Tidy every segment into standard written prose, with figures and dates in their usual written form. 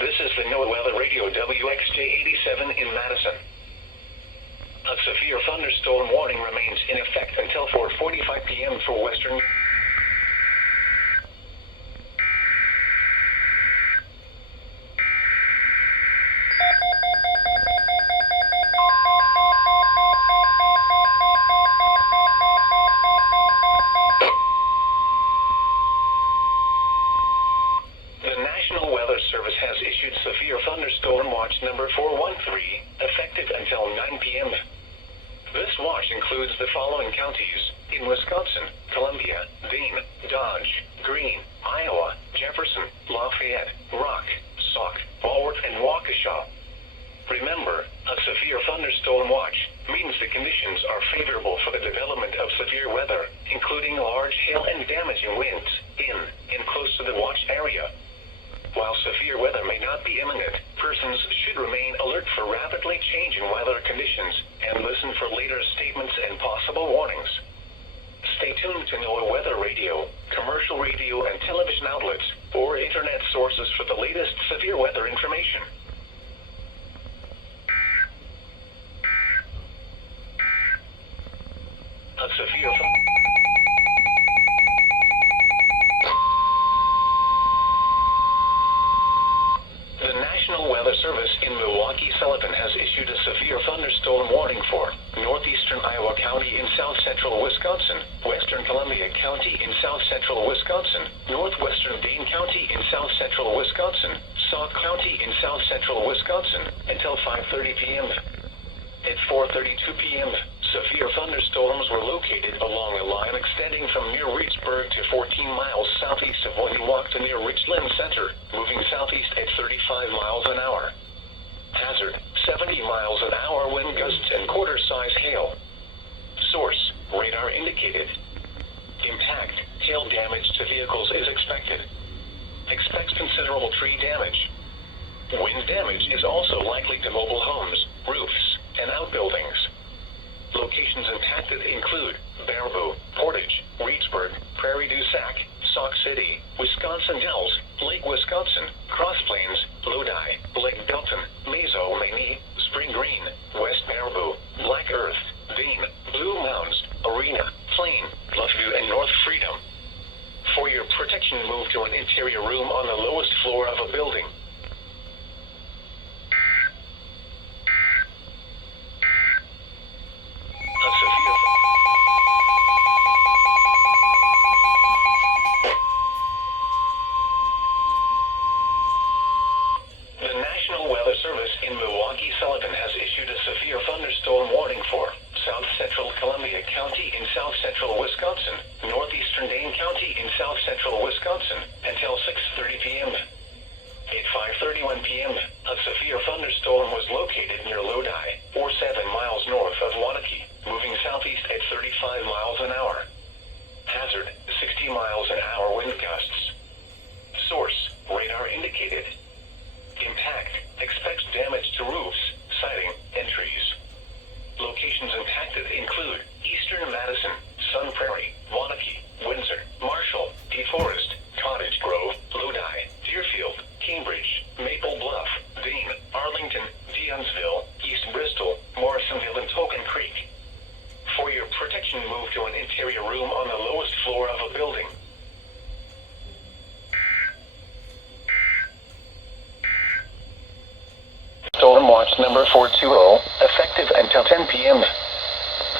This is the NOAA Weather Radio WXJ-87 in Madison. A severe thunderstorm warning remains in effect until 4:45 p.m. for western. Thunderstorm Watch number 413, effective until 9 p.m. This watch includes the following counties in Wisconsin: Columbia, Dane, Dodge, Greene, Iowa, Jefferson, Lafayette, Rock, Sauk, Walworth, and Waukesha. Remember, a severe thunderstorm watch means the conditions are favorable for the development of severe weather, including large hail and damaging winds in and close to the watch area. While severe weather may not be imminent, persons should remain alert for rapidly changing weather conditions and listen for later statements and possible warnings. Stay tuned to NOAA Weather Radio, commercial radio and television outlets, or internet sources for the latest severe weather information. A severe The National Weather Service in Milwaukee-Sullivan has issued a severe thunderstorm warning for northeastern Iowa County in south-central Wisconsin, western Columbia County in south-central Wisconsin, northwestern Dane County in south-central Wisconsin, Sauk County in south-central Wisconsin, until 5:30 p.m. At 4:32 p.m., severe thunderstorms were located along a line extending from near Reedsburg to 14 miles southeast of Winnemucca to near Richland Center, moving southeast at 35 miles an hour. Hazard, 70 miles an hour wind gusts and quarter-size hail. Source, radar indicated. Impact, hail damage to vehicles is expected. Expects considerable tree damage. Wind damage is also likely to mobile homes, roofs, and outbuildings. Locations impacted include Baraboo, Portage, Reedsburg, Prairie du Sac, Sauk City, Wisconsin Dells, Lake Wisconsin, Cross Plains, Lodi, Lake Belton, Mazo, Maine, Spring Green, West Baraboo, Black Earth, Dane, Blue Mounds, Arena, Plain, Bluffview, and North Freedom. For your protection, move to an interior room on the lowest floor of a building. County in south-central Wisconsin, northeastern Dane County in south-central Wisconsin, until 6:30 p.m. At 5:31 p.m., a severe thunderstorm was located near Lodi, or 7 miles north of Waunakee, moving southeast at 35 miles an hour. Hazard, 60 miles an hour wind gusts. Source, radar indicated. Impact, expects damage to roofs, siding, and trees. Locations impacted include eastern Madison, Sun Prairie, Waunakee, Windsor, Marshall, DeForest, Cottage Grove, Lodi, Deerfield, Cambridge, Maple Bluff, Dane, Arlington, Deonsville, East Bristol, Morrisonville, and Token Creek. For your protection, move to an interior room on the lowest floor of a building. Storm Watch number 420, effective until 10 p.m.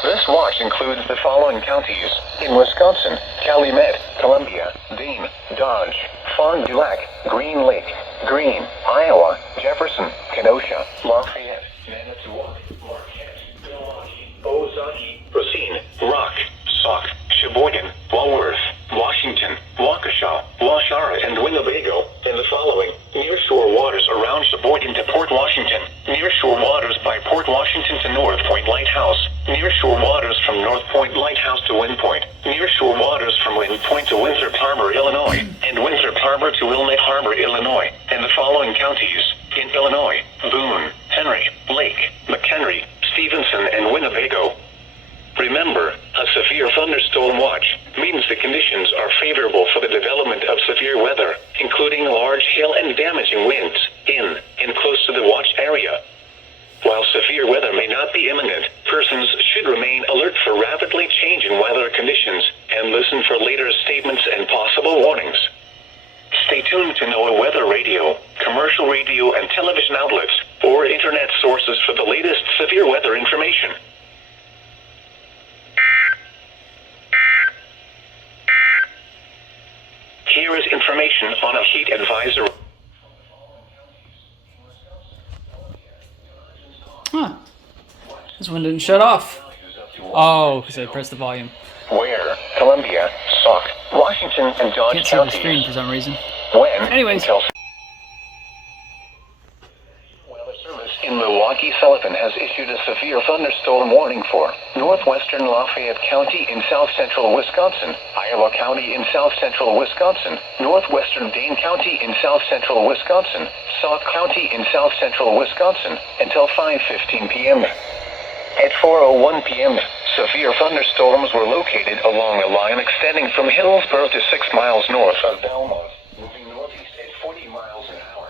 This watch includes the following counties in Wisconsin: Calumet, Columbia, Dane, Dodge, Fond du Lac, Green Lake, Greene, Iowa, Jefferson, Kenosha, Lafayette, Manitowoc, Marquette, Milwaukee, Ozaki, Racine, Rock, Sauk, Sheboygan, Walworth, Washington, Waukesha, Washara, and Winnebago, and the following nearshore waters around Sheboygan to Port Washington, nearshore waters by Port Washington to North Point Lighthouse, nearshore waters from North Point Lighthouse to Wind Point, nearshore waters from Wind Point to Winthrop Harbor, Illinois, and Winthrop Harbor to Wilmette Harbor, Illinois, and the following counties in Illinois: Boone, Henry, Lake, McHenry, Stevenson, and Winnebago. Remember, a severe thunderstorm watch means the conditions are favorable for the development of severe weather, including large hail and damaging winds in and close to the watch area. While severe weather may not be imminent, persons should remain alert for rapidly changing weather conditions and listen for later statements and possible warnings. Stay tuned to NOAA weather radio, commercial radio and television outlets, or internet sources for the latest severe weather information. Here is information on a heat advisory. Huh. This one didn't shut off. Oh, because I pressed the volume. Where? Columbia, Sauk, Washington, and Dodge Can't see the counties. screen for some reason. When? Anyways. Until Weather Service in Milwaukee Sullivan has issued a severe thunderstorm warning for northwestern Lafayette County in south-central Wisconsin, Iowa County in south-central Wisconsin, northwestern Dane County in south-central Wisconsin, Sauk County in south-central Wisconsin, until 5:15 p.m. At 4:01 p.m., severe thunderstorms were located along a line extending from Hillsborough to 6 miles north of Belmont, moving northeast at 40 miles an hour.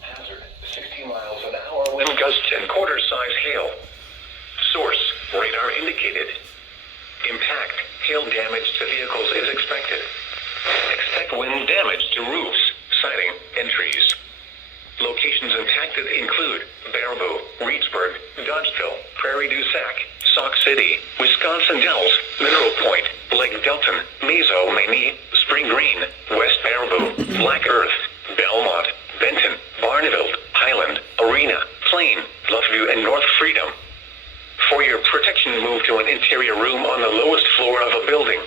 Hazard, 60 miles an hour wind gusts and quarter-size hail. Source, radar indicated. Impact, hail damage to vehicles is expected. Expect wind damage to roofs, siding, and trees. Locations impacted include Baraboo, Reedsburg, Dodgeville, Prairie du Sac, Sauk City, Wisconsin Dells, Mineral Point, Lake Delton, Mazo, Maine, Spring Green, West Baraboo, Black Earth, Belmont, Benton, Barneveld, Highland, Arena, Plain, Bluffview, and North Freedom. For your protection, move to an interior room on the lowest floor of a building.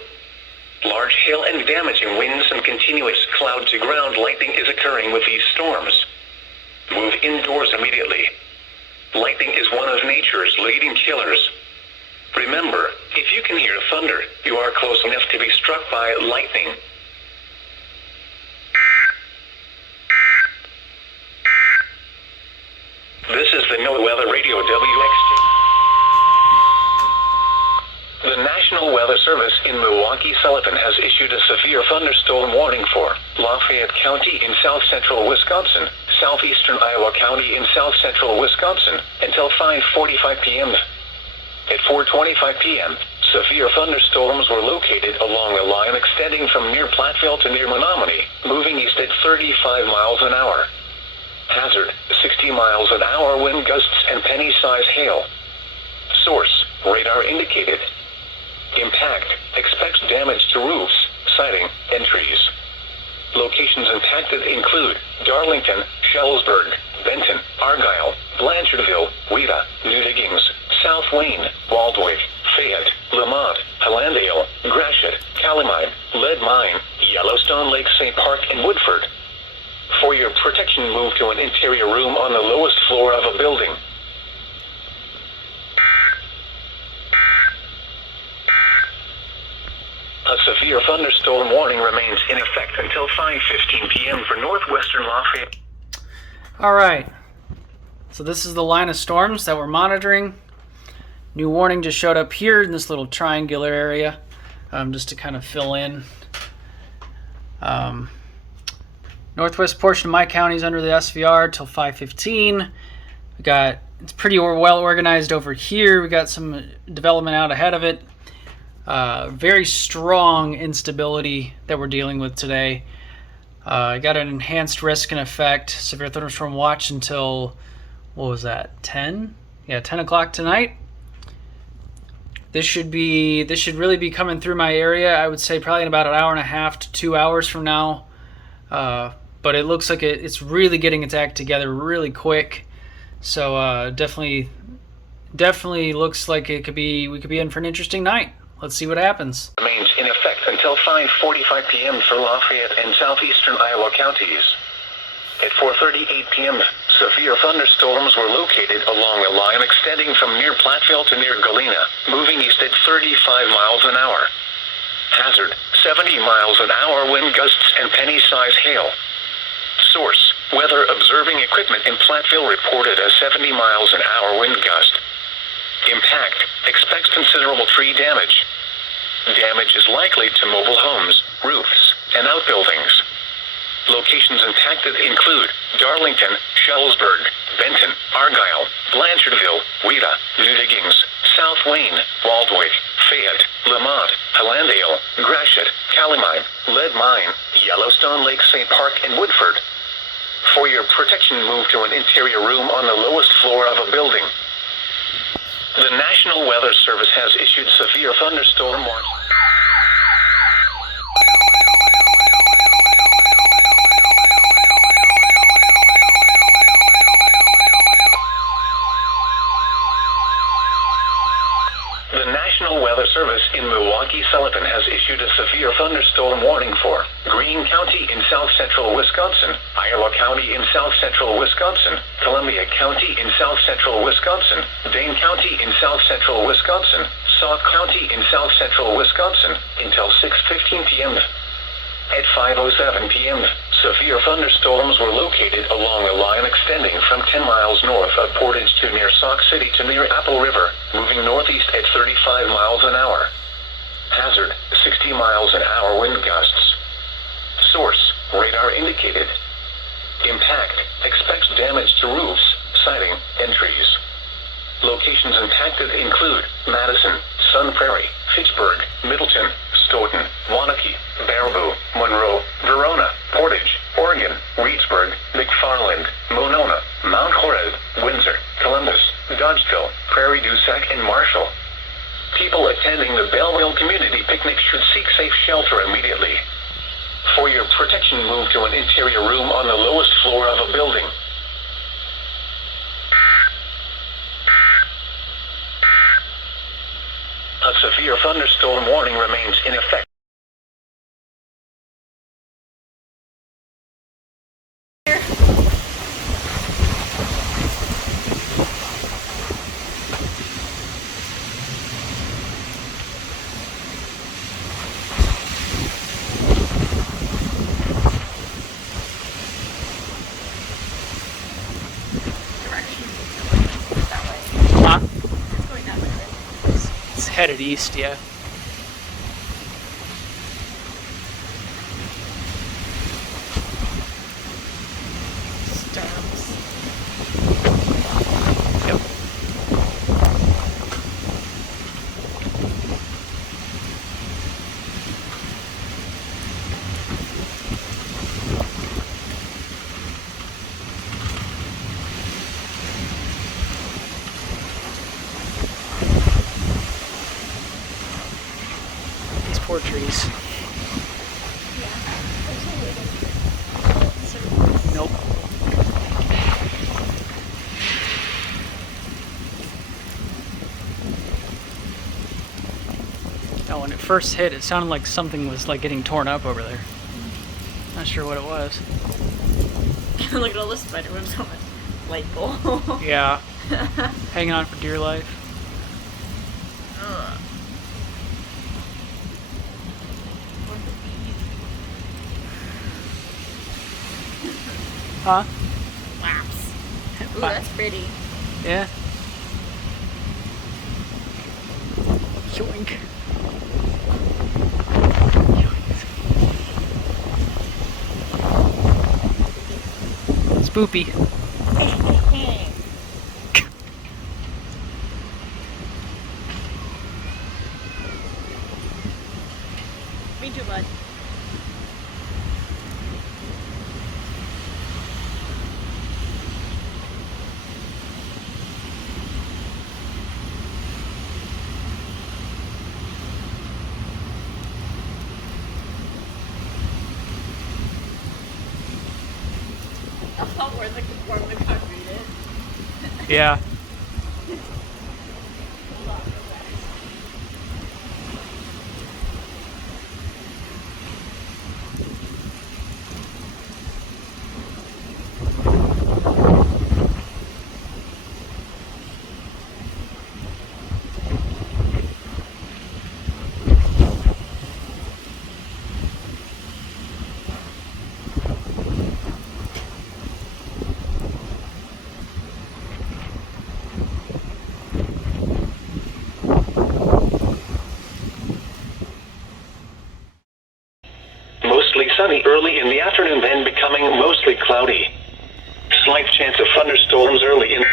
Large hail and damaging winds and continuous cloud-to-ground lightning is occurring with these storms. Move indoors immediately. Lightning is one of nature's leading killers. Remember, if you can hear thunder, you are close enough to be struck by lightning. This is the NOAA Weather Radio WXT. The National Weather Service in Milwaukee Sullivan has issued a severe thunderstorm warning for Lafayette County in south-central Wisconsin, southeastern Iowa County in south-central Wisconsin, until 5:45 p.m. At 4:25 p.m., severe thunderstorms were located along a line extending from near Platteville to near Menominee, moving east at 35 miles an hour. Hazard, 60 miles an hour wind gusts and penny-size hail. Source, radar indicated. Impact, expects damage to roofs, siding, and trees. Locations impacted include Darlington, Shellsburg, Benton, Argyle, Blanchardville, Wheaton, New Diggings, South Wayne, Waldwick, Fayette, Lemont, St. Park and Woodford. For your protection, move to an interior room on the lowest floor of a building. A severe thunderstorm warning remains in effect until 5:15 p.m. for northwestern Lafayette. All right. So this is the line of storms that we're monitoring. New warning just showed up here in this little triangular area, just to kind of fill in. Northwest portion of my county is under the SVR till 5:15. It's pretty well organized over here. We got some development out ahead of it. Very strong instability that we're dealing with today. Got an enhanced risk and effect, severe thunderstorm watch until, what was that, 10? Yeah, 10 o'clock tonight. This should really be coming through my area, I would say probably in about an hour and a half to 2 hours from now. But it looks like it's really getting its act together really quick. So definitely looks like we could be in for an interesting night. Let's see what happens. Remains in effect until 5:45 p.m. for Lafayette and southeastern Iowa counties. At 4:38 p.m., severe thunderstorms were located along a line extending from near Platteville to near Galena, moving east at 35 miles an hour. Hazard, 70 miles an hour wind gusts and penny-size hail. Source, weather observing equipment in Platteville reported a 70 miles an hour wind gust. Impact, expects considerable tree damage. Damage is likely to mobile homes, roofs, and outbuildings. Locations impacted include Darlington, Shellsburg, Benton, Argyle, Blanchardville, Wheata, New Diggings, South Wayne, Waldwick, Fayette, Lamont, Hallandale, Gratiot, Calamine, Lead Mine, Yellowstone Lake St. Park, and Woodford. For your protection, move to an interior room on the lowest floor of a building. The National Weather Service has issued severe thunderstorm warnings. The National Weather Service in Milwaukee-Sullivan has issued a severe thunderstorm warning for Greene County in south-central Wisconsin, Iowa County in south-central Wisconsin, Columbia County in south-central Wisconsin, Dane County in south-central Wisconsin, Sauk County in south-central Wisconsin, until 6:15 p.m. At 5:07 p.m., severe thunderstorms were located along a line extending from 10 miles north of Portage to near Sauk City to near Apple River, moving northeast at 35 miles an hour. Hazard, 60 miles an hour wind gusts. Source, radar indicated. Impact, expects damage to roofs, siding, and trees. Locations impacted include Madison, Sun Prairie, Fitchburg, Middleton, Stoughton, Waunakee, Baraboo, Monroe, Verona, Portage, Oregon, Reedsburg, McFarland, Monona, Mount Horeb, Windsor, Columbus, Dodgeville, Prairie du Sac, and Marshall. People attending the Belleville Community Picnic should seek safe shelter immediately. For your protection, move to an interior room on the lowest floor of a building. A severe thunderstorm warning remains in effect. Huh? It's headed east, yeah. Yep. These poor trees. Nope. Now when it first hit, it sounded like something was like getting torn up over there. Not sure what it was. Look at all the spider webs on my light bulb. Yeah. Hanging on for dear life. Ugh. Huh? Laps. Ooh, that's pretty. Yeah. Yoink. Spoopy. Me too, bud. Where the concrete is. Yeah. Mostly sunny early in the afternoon, then becoming mostly cloudy. Slight chance of thunderstorms early in...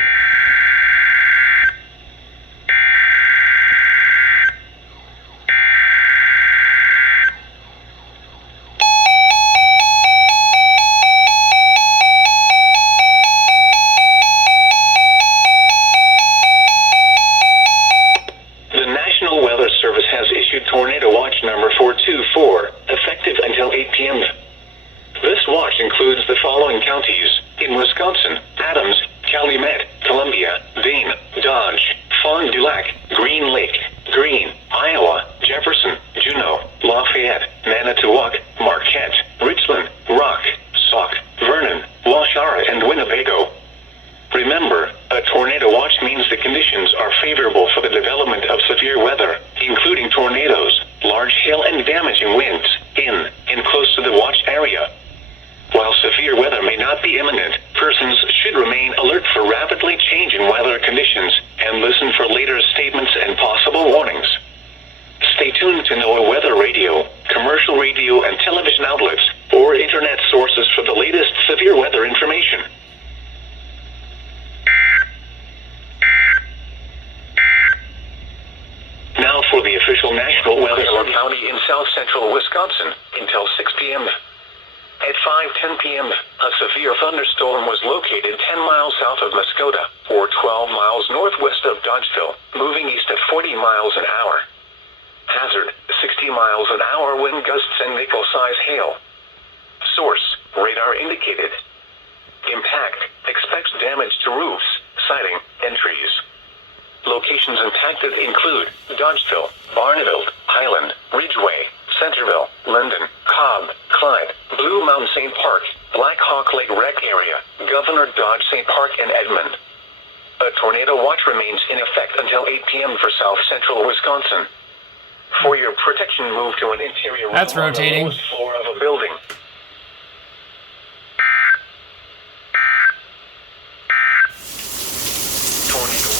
The National Weather Service has issued Tornado Watch number 424, effective until 8 p.m. This watch includes the following counties: in Wisconsin: Adams, Calumet, Columbia, Dane, Dodge, Fond du Lac, Green Lake, Greene, Iowa, Jefferson, Juneau, Lafayette, Manitowoc, Marquette, Richland, Rock, Sauk, Vernon, Washara, and Winnebago. Remember, a tornado watch means the conditions are favorable for the development of severe weather, including tornadoes, large hail, and damaging winds, in and close to the watch area. While severe weather may not be imminent, persons should remain alert for rapidly changing weather conditions and listen for later statements and possible warnings. Stay tuned to NOAA weather radio, commercial radio and television outlets, or internet sources for the latest severe weather information. Now for the official National Weather County in south central Wisconsin until 6 p.m. At 5:10 p.m., a severe thunderstorm was located 10 miles south of Muskota, or 12 miles northwest of Dodgeville, moving east at 40 miles an hour. Hazard: 60 miles an hour wind gusts and nickel-size hail. Source: radar indicated. Impact: expects damage to roofs, siding, and trees. Locations impacted include Dodgeville, Barneville, Highland, Ridgeway, Centerville, Linden, Cobb, Clyde, Blue Mountain St. Park, Black Hawk Lake Rec Area, Governor Dodge St. Park, and Edmond. A tornado watch remains in effect until 8 p.m. for south central Wisconsin. For your protection, move to an interior room That's rotating. on the lowest floor of a building. Tornado.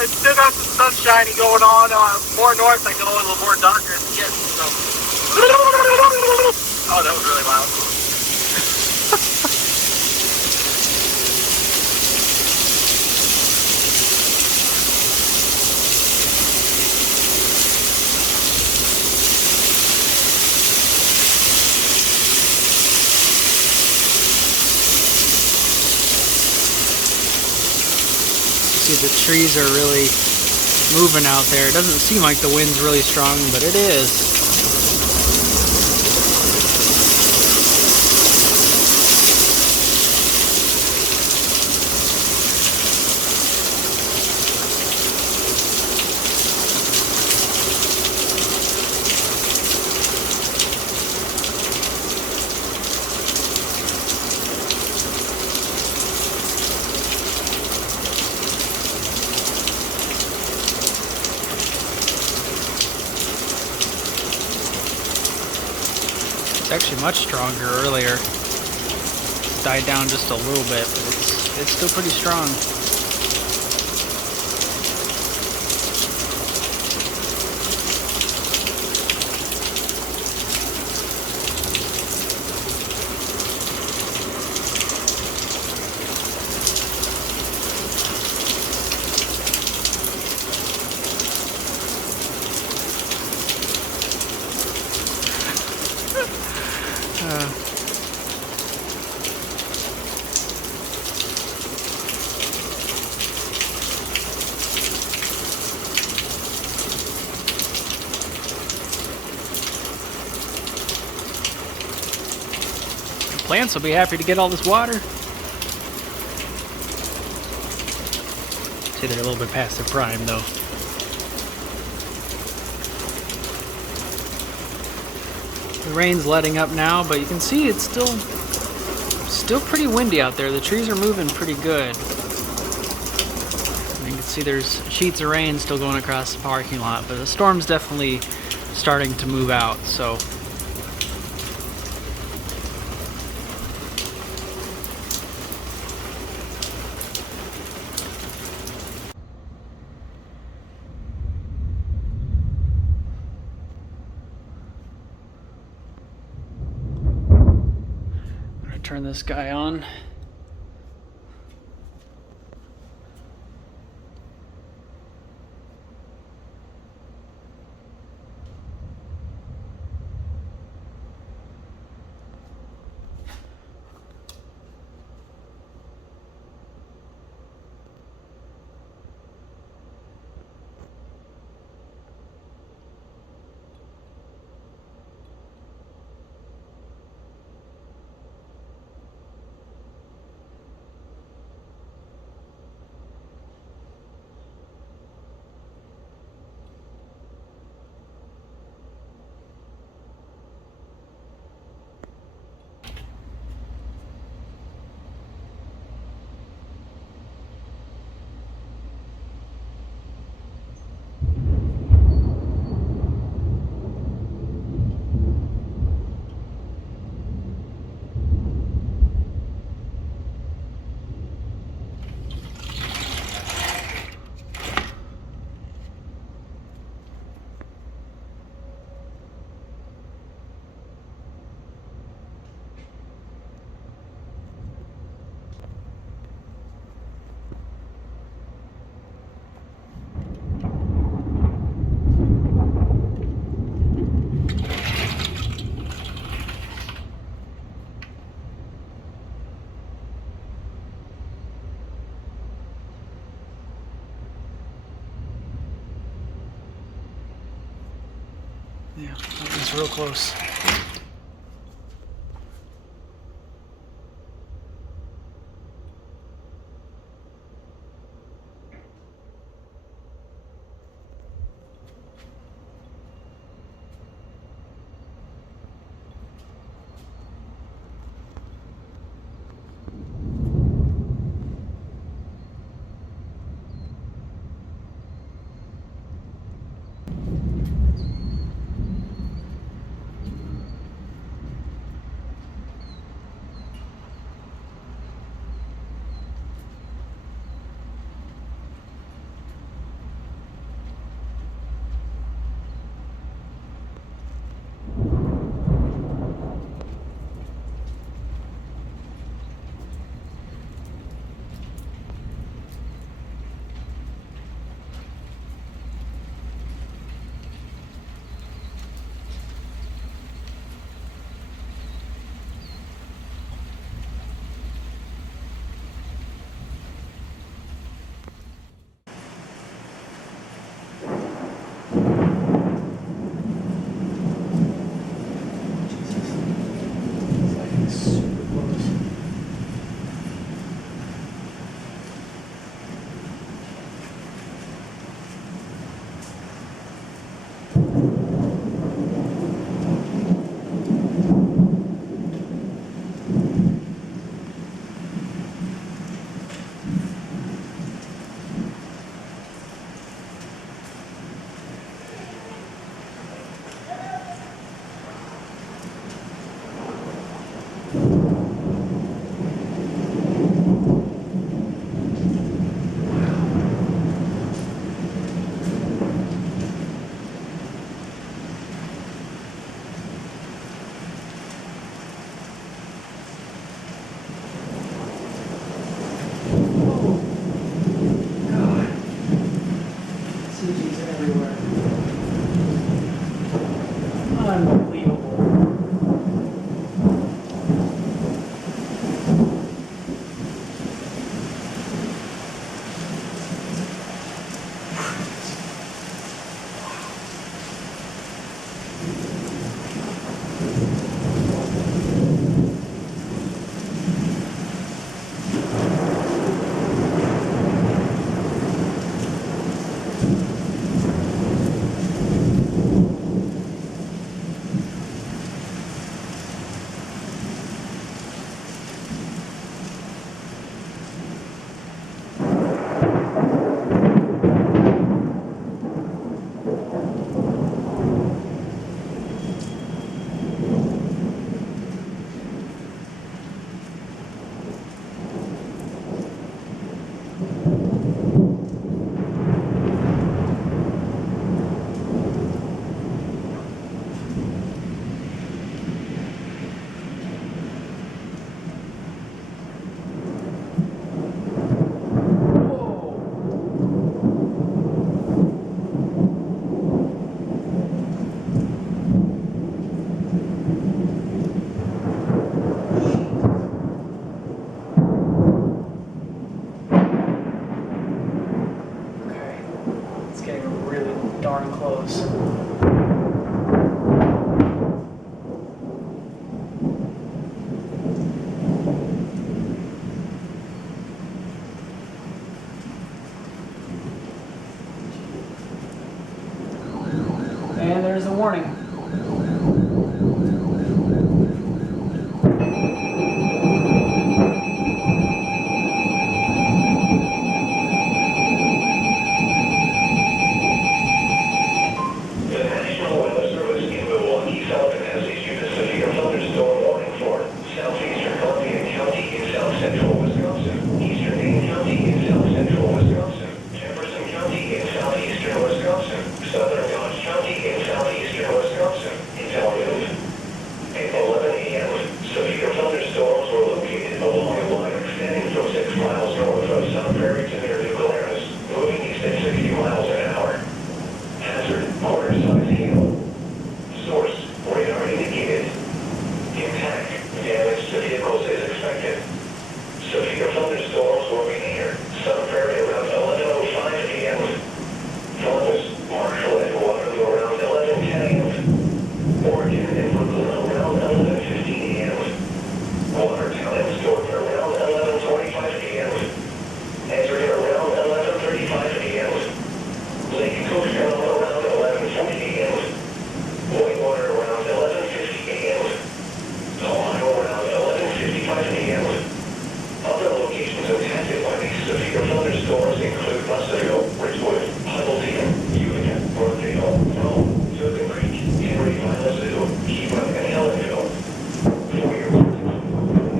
It's still got some sunshiny going on. More north, I go a little more darker as it gets. So. Oh, that was really loud. see the trees are really moving out there. It doesn't seem like the wind's really strong, but it is. It's actually much stronger earlier. It's died down just a little bit, but it's still pretty strong. Plants will be happy to get all this water. See, they're a little bit past their prime though. The rain's letting up now, but you can see it's still pretty windy out there. The trees are moving pretty good. You can see there's sheets of rain still going across the parking lot, but the storm's definitely starting to move out, so turn this guy on. Yeah, that was real close. darn close. And there's a warning. The National Weather Service in Milwaukee-Sullivan has issued a severe thunderstorm warning for southeastern Columbia County in south-central Wisconsin, eastern Dane County in south-central Wisconsin, Jefferson County in southeastern Wisconsin, southern Dodge County in southeastern Wisconsin, until noon. At 11 a.m., severe thunderstorms were located along a line extending from 6 miles north of Sun Prairie to near New Glarus, moving east at 60 miles an hour. Hazard, quarter-size hail. Source, radar indicated. Impact, damage to vehicles is expected. Severe thunderstorms will be near Sun Prairie around 11:05 a.m. Columbus, Marshall, and Waterloo around 11:10 a.m. Oregon and Brooklyn around 11:15 a.m. Watertown and Stoughton around 11:25 a.m. Edgerton around 11:35 a.m. Lake Coachella around 11:40 a.m. Whitewater around 11:50 a.m. Ohio around 11:55 a.m. Other locations impacted by these severe thunderstorms include Russellville, Ridgewood, Huddleston, Utica, Brookdale, Rome, Turpin Creek, Henry, Violazoo, Kiva, and Helenville. For your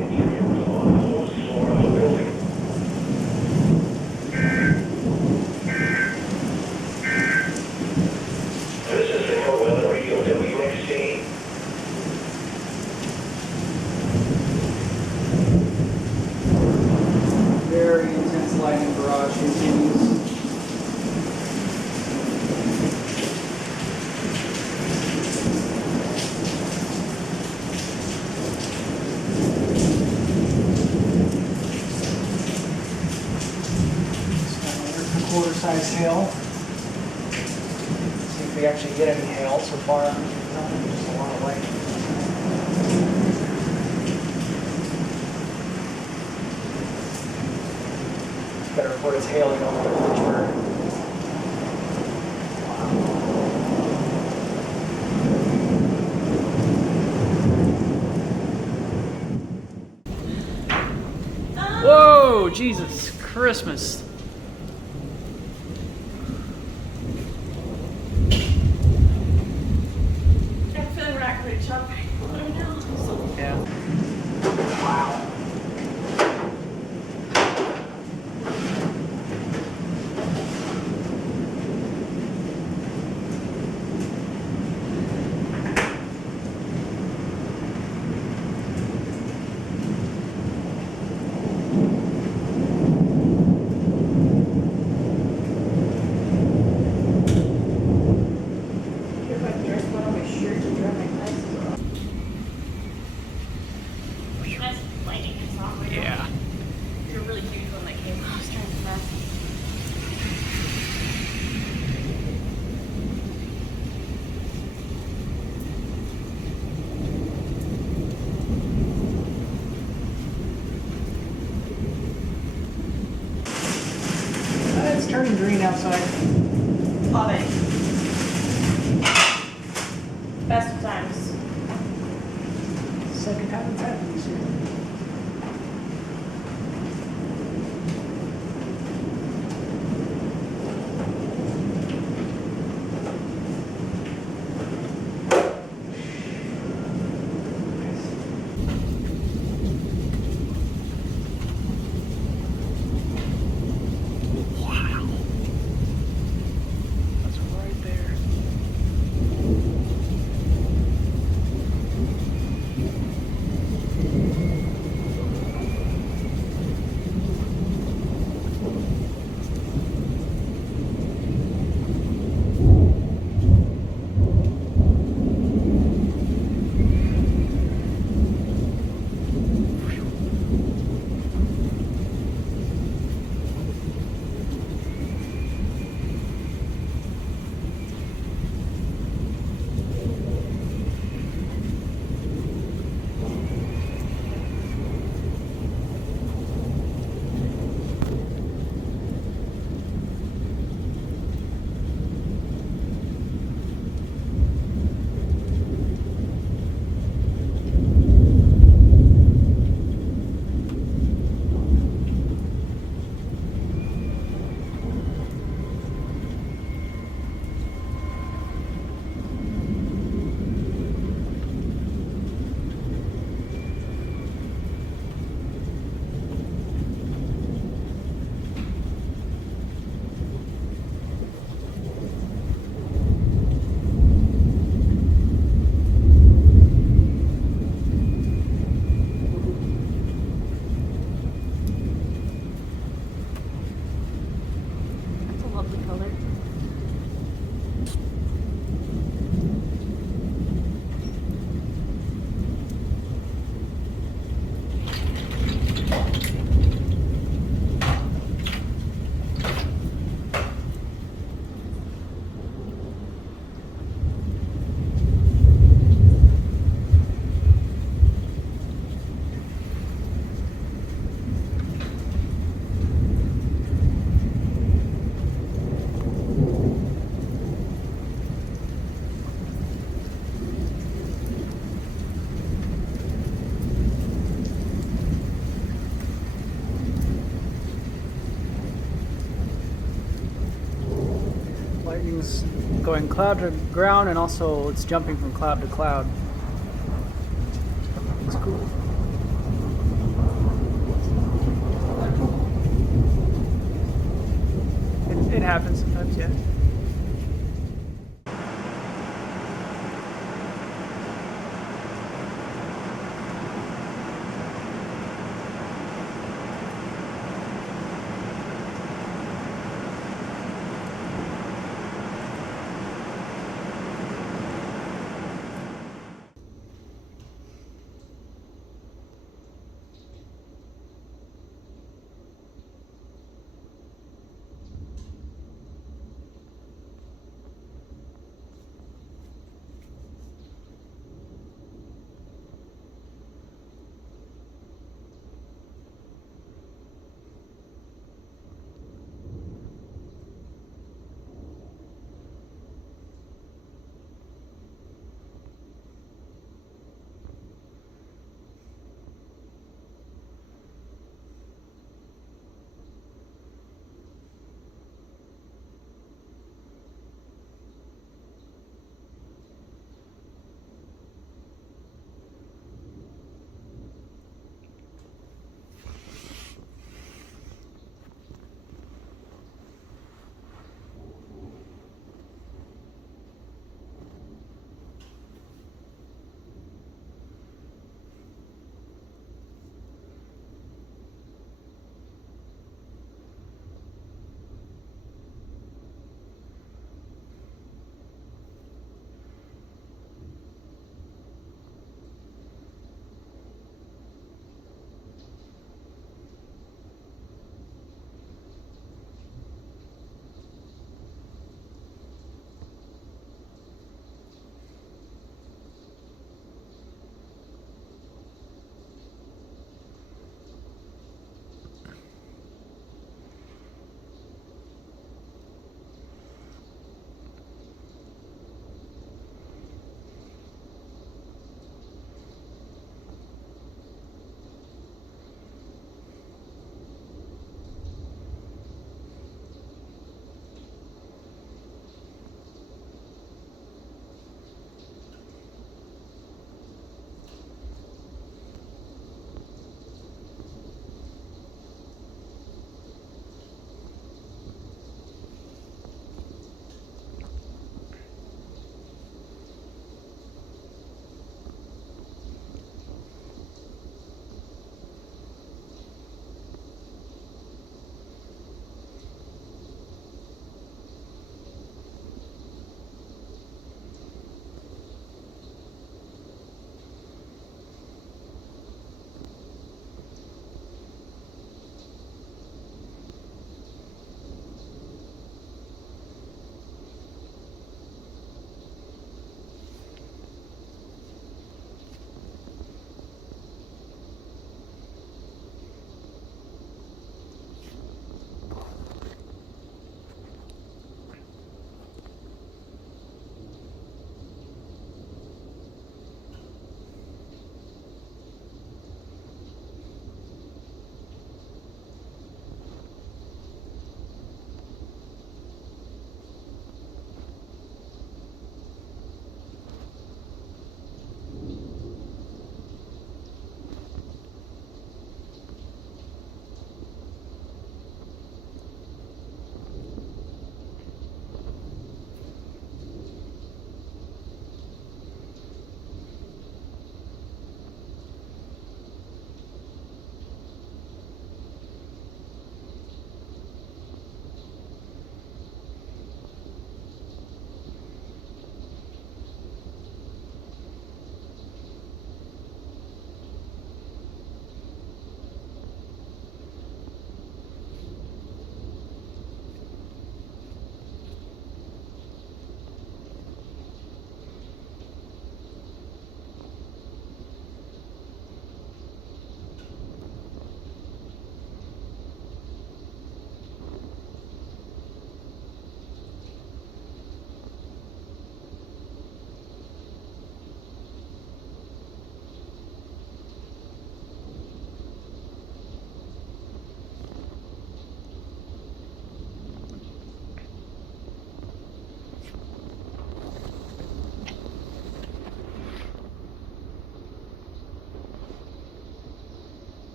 interior on the hose floor of a building. This is the NOAA Weather Radio WXC. Very intense lighting barrage continues. Quarter-size hail. See if we actually get any hail so far. No, just a lot of light. Better report it's hailing over Lynchburg. Whoa, Jesus Christmas. I'm feeling we're not going to jump right now. So Yeah. Wow. if I dress one on my shirt to dry my glasses off. That's lighting is off right now. Yeah. You're really cute when that came. I was trying to mess. It's turning green outside. Love it. Best of times. Second time it's happened this year. Wow. That's right there. lightning's going cloud to ground, and also it's jumping from cloud to cloud. It's cool. It happens sometimes, yeah.